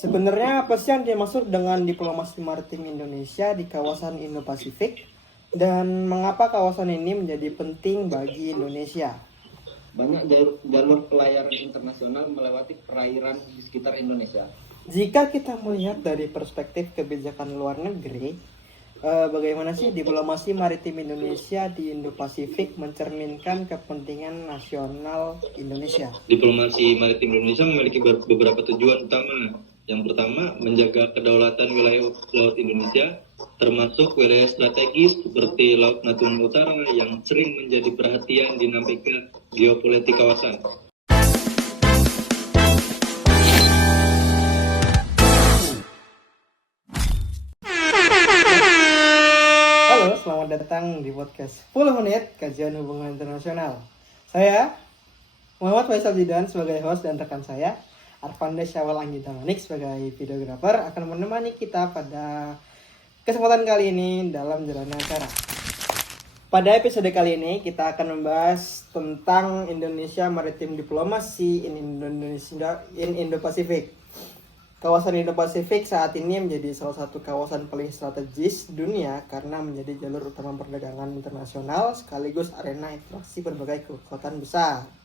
Sebenarnya apa sih yang dimaksud dengan diplomasi maritim Indonesia di kawasan Indo-Pasifik dan mengapa kawasan ini menjadi penting bagi Indonesia? Banyak jalur pelayaran internasional melewati perairan di sekitar Indonesia. Jika kita melihat dari perspektif kebijakan luar negeri, bagaimana sih diplomasi maritim Indonesia di Indo-Pasifik mencerminkan kepentingan nasional Indonesia? Diplomasi maritim Indonesia memiliki beberapa tujuan utama. Yang pertama, menjaga kedaulatan wilayah laut Indonesia, termasuk wilayah strategis seperti Laut Natuna Utara yang sering menjadi perhatian dinamika geopolitik kawasan. Halo, selamat datang di podcast 10 menit kajian hubungan internasional. Saya Muhammad Faisal Zidan sebagai host dan rekan saya Arfanda Syawal Anggita Manik sebagai videografer akan menemani kita pada kesempatan kali ini dalam jalannya acara. Pada episode kali ini kita akan membahas tentang Indonesia Maritim Diplomasi in Indo-Pasifik. Kawasan Indo-Pasifik saat ini menjadi salah satu kawasan paling strategis dunia karena menjadi jalur utama perdagangan internasional sekaligus arena interaksi berbagai kekuatan besar.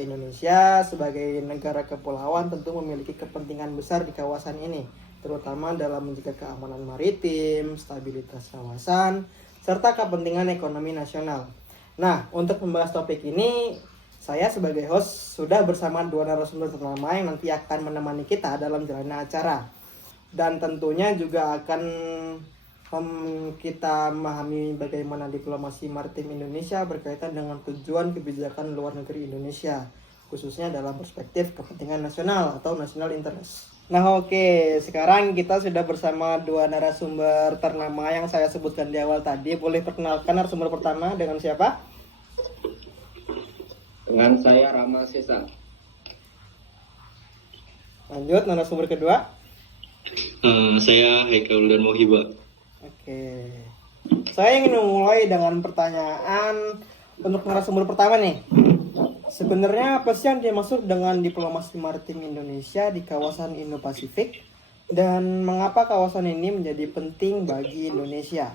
Indonesia sebagai negara kepulauan tentu memiliki kepentingan besar di kawasan ini, terutama dalam menjaga keamanan maritim, stabilitas kawasan, serta kepentingan ekonomi nasional. Nah, untuk membahas topik ini, saya sebagai host sudah bersama dua narasumber ternama yang nanti akan menemani kita dalam jalannya acara. Dan tentunya juga akan kita memahami bagaimana diplomasi maritim Indonesia berkaitan dengan tujuan kebijakan luar negeri Indonesia, khususnya dalam perspektif kepentingan nasional atau national interest. Nah oke, sekarang kita sudah bersama dua narasumber ternama yang saya sebutkan di awal tadi. Boleh perkenalkan narasumber pertama dengan siapa? Dengan saya Rama Sesa. Lanjut, narasumber kedua. Saya Haikal dan Mohiba. Oke, saya ingin memulai dengan pertanyaan untuk narasumber pertama nih. Sebenarnya apa sih yang dimaksud dengan diplomasi maritim Indonesia di kawasan Indo-Pasifik dan mengapa kawasan ini menjadi penting bagi Indonesia?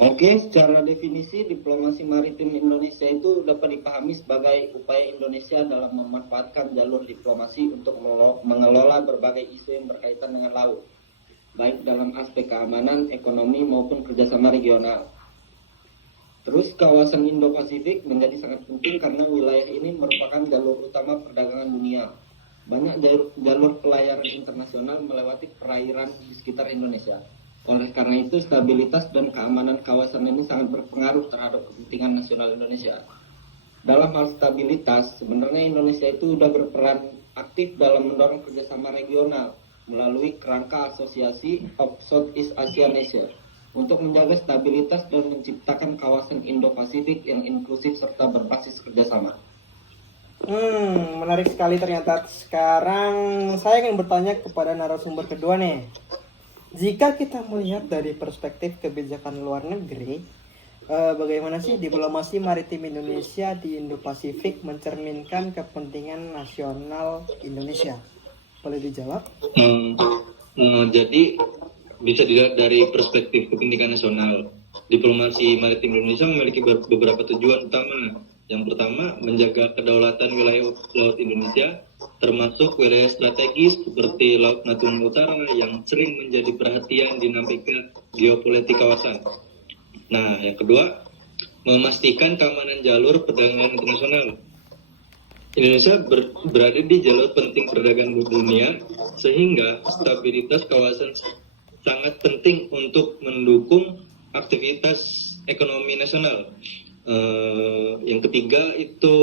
Oke, secara definisi diplomasi maritim Indonesia itu dapat dipahami sebagai upaya Indonesia dalam memanfaatkan jalur diplomasi untuk mengelola berbagai isu yang berkaitan dengan laut, baik dalam aspek keamanan, ekonomi, maupun kerjasama regional. Terus kawasan Indo-Pasifik menjadi sangat penting karena wilayah ini merupakan jalur utama perdagangan dunia. Banyak jalur pelayaran internasional melewati perairan di sekitar Indonesia. Oleh karena itu, stabilitas dan keamanan kawasan ini sangat berpengaruh terhadap kepentingan nasional Indonesia. Dalam hal stabilitas, sebenarnya Indonesia itu sudah berperan aktif dalam mendorong kerjasama regional melalui kerangka asosiasi of Southeast Asia Nation untuk menjaga stabilitas dan menciptakan kawasan Indo-Pasifik yang inklusif serta berbasis kerjasama. Menarik sekali ternyata. Sekarang saya ingin bertanya kepada narasumber kedua nih. Jika kita melihat dari perspektif kebijakan luar negeri, bagaimana sih diplomasi maritim Indonesia di Indo-Pasifik mencerminkan kepentingan nasional Indonesia? Boleh dijawab? Jadi bisa dilihat dari perspektif kepentingan nasional. Diplomasi maritim Indonesia memiliki beberapa tujuan utama. Yang pertama, menjaga kedaulatan wilayah laut Indonesia, termasuk wilayah strategis seperti Laut Natuna Utara yang sering menjadi perhatian dinamika geopolitik kawasan. Nah, yang kedua, memastikan keamanan jalur perdagangan internasional. Indonesia berada di jalur penting perdagangan dunia, sehingga stabilitas kawasan sangat penting untuk mendukung aktivitas ekonomi nasional. Yang ketiga itu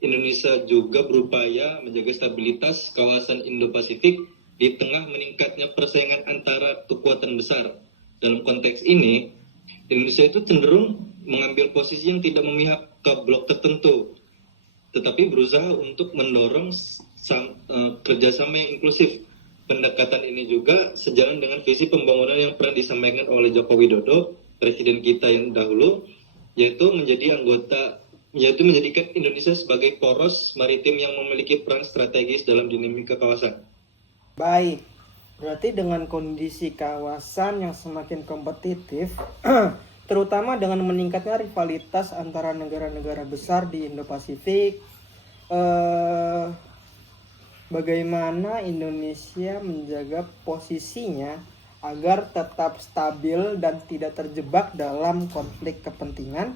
Indonesia juga berupaya menjaga stabilitas kawasan Indo-Pasifik di tengah meningkatnya persaingan antara kekuatan besar. Dalam konteks ini, Indonesia itu cenderung mengambil posisi yang tidak memihak ke blok tertentu, tetapi berusaha untuk mendorong kerjasama yang inklusif. Pendekatan ini juga sejalan dengan visi pembangunan yang pernah disampaikan oleh Joko Widodo, presiden kita yang dahulu, yaitu menjadi anggota yaitu menjadikan Indonesia sebagai poros maritim yang memiliki peran strategis dalam dinamika kawasan. Baik, berarti dengan kondisi kawasan yang semakin kompetitif, terutama dengan meningkatnya rivalitas antara negara-negara besar di Indo-Pasifik, bagaimana Indonesia menjaga posisinya agar tetap stabil dan tidak terjebak dalam konflik kepentingan?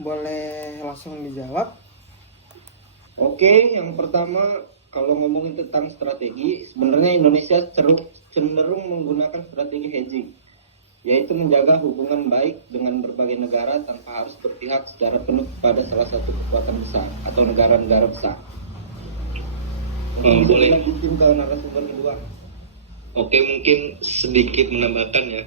Boleh langsung dijawab? Oke, yang pertama kalau ngomongin tentang strategi, sebenarnya Indonesia cenderung menggunakan strategi hedging, yaitu menjaga hubungan baik dengan berbagai negara tanpa harus berpihak secara penuh pada salah satu kekuatan besar atau negara-negara besar. Boleh. Lanjutin ke narasumber kedua. Oke, mungkin sedikit menambahkan ya.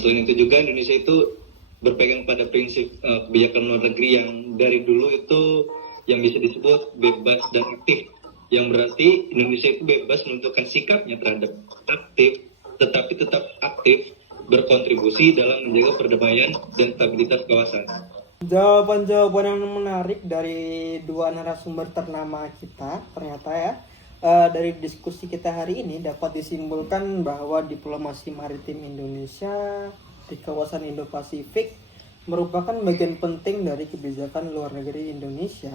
Selain itu juga Indonesia itu berpegang pada prinsip kebijakan luar negeri yang dari dulu itu yang bisa disebut bebas dan aktif, yang berarti Indonesia itu bebas menentukan sikapnya terhadap aktif, tetapi tetap aktif berkontribusi dalam menjaga perdamaian dan stabilitas kawasan. Jawaban-jawaban yang menarik dari dua narasumber ternama kita ternyata ya. Dari diskusi kita hari ini dapat disimpulkan bahwa diplomasi maritim Indonesia di kawasan Indo-Pasifik merupakan bagian penting dari kebijakan luar negeri Indonesia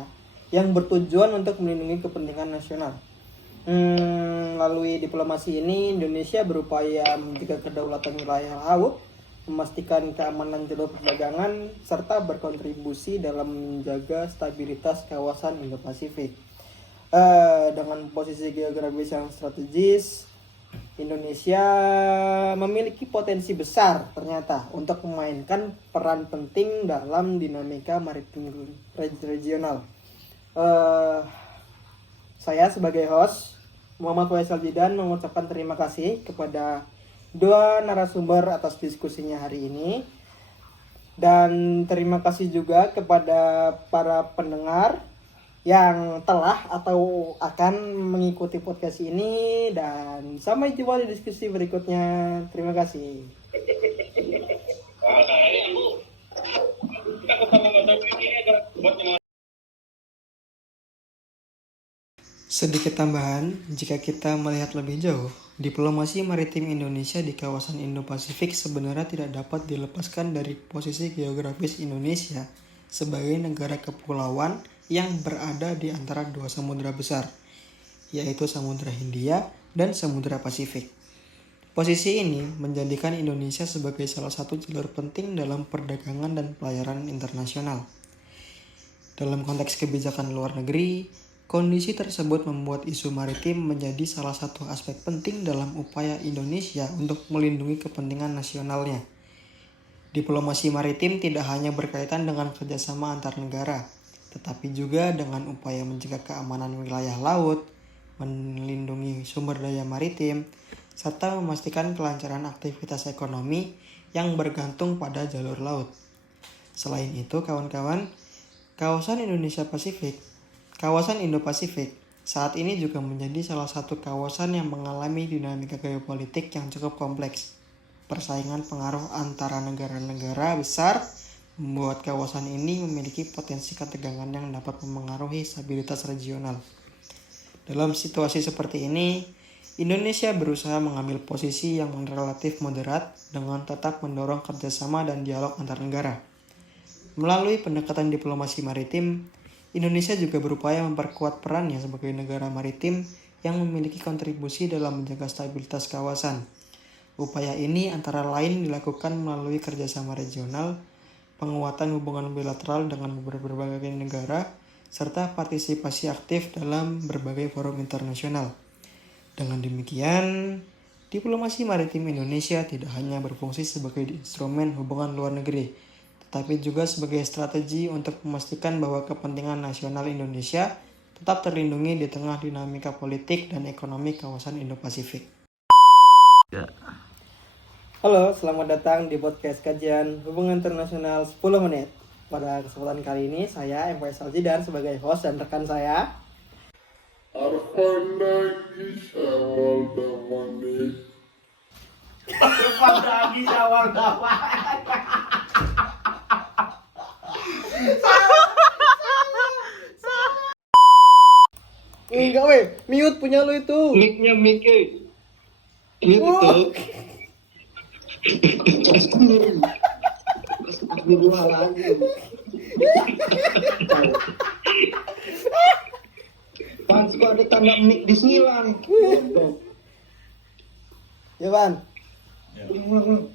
yang bertujuan untuk melindungi kepentingan nasional. Melalui diplomasi ini, Indonesia berupaya menjaga kedaulatan wilayah laut, memastikan keamanan jalur perdagangan, serta berkontribusi dalam menjaga stabilitas kawasan Indo-Pasifik. Dengan posisi geografis yang strategis, Indonesia memiliki potensi besar ternyata untuk memainkan peran penting dalam dinamika maritim regional. Saya sebagai host Muhammad Faisal Jidan mengucapkan terima kasih kepada dua narasumber atas diskusinya hari ini, dan terima kasih juga kepada para pendengar yang telah atau akan mengikuti podcast ini, dan sampai jumpa di diskusi berikutnya. Terima kasih. Sedikit tambahan, jika kita melihat lebih jauh, diplomasi maritim Indonesia di kawasan Indo-Pasifik sebenarnya tidak dapat dilepaskan dari posisi geografis Indonesia sebagai negara kepulauan yang berada di antara dua samudera besar, yaitu Samudra Hindia dan Samudra Pasifik. Posisi ini menjadikan Indonesia sebagai salah satu jalur penting dalam perdagangan dan pelayaran internasional. Dalam konteks kebijakan luar negeri, kondisi tersebut membuat isu maritim menjadi salah satu aspek penting dalam upaya Indonesia untuk melindungi kepentingan nasionalnya. Diplomasi maritim tidak hanya berkaitan dengan kerjasama antar negara, tetapi juga dengan upaya menjaga keamanan wilayah laut, melindungi sumber daya maritim, serta memastikan kelancaran aktivitas ekonomi yang bergantung pada jalur laut. Selain itu, kawan-kawan, kawasan Indo-Pasifik saat ini juga menjadi salah satu kawasan yang mengalami dinamika geopolitik yang cukup kompleks. Persaingan pengaruh antara negara-negara besar membuat kawasan ini memiliki potensi ketegangan yang dapat memengaruhi stabilitas regional. Dalam situasi seperti ini, Indonesia berusaha mengambil posisi yang relatif moderat dengan tetap mendorong kerjasama dan dialog antar negara. Melalui pendekatan diplomasi maritim, Indonesia juga berupaya memperkuat perannya sebagai negara maritim yang memiliki kontribusi dalam menjaga stabilitas kawasan. Upaya ini antara lain dilakukan melalui kerjasama regional, penguatan hubungan bilateral dengan berbagai negara, serta partisipasi aktif dalam berbagai forum internasional. Dengan demikian, diplomasi maritim Indonesia tidak hanya berfungsi sebagai instrumen hubungan luar negeri, tetapi juga sebagai strategi untuk memastikan bahwa kepentingan nasional Indonesia tetap terlindungi di tengah dinamika politik dan ekonomi kawasan Indo-Pasifik. Halo, selamat datang di podcast kajian hubungan internasional 10 menit. Pada kesempatan kali ini, saya M. Faisal Jidan sebagai host dan rekan saya Arfan lagi syawal damani. Arfan lagi syawal damani. Enggak weh, mute punya lu itu. Mic-nya mic mute itu. Astagfirullahaladzim. Pans kok ada tanda mic di silang. Ya Ban. Ulang.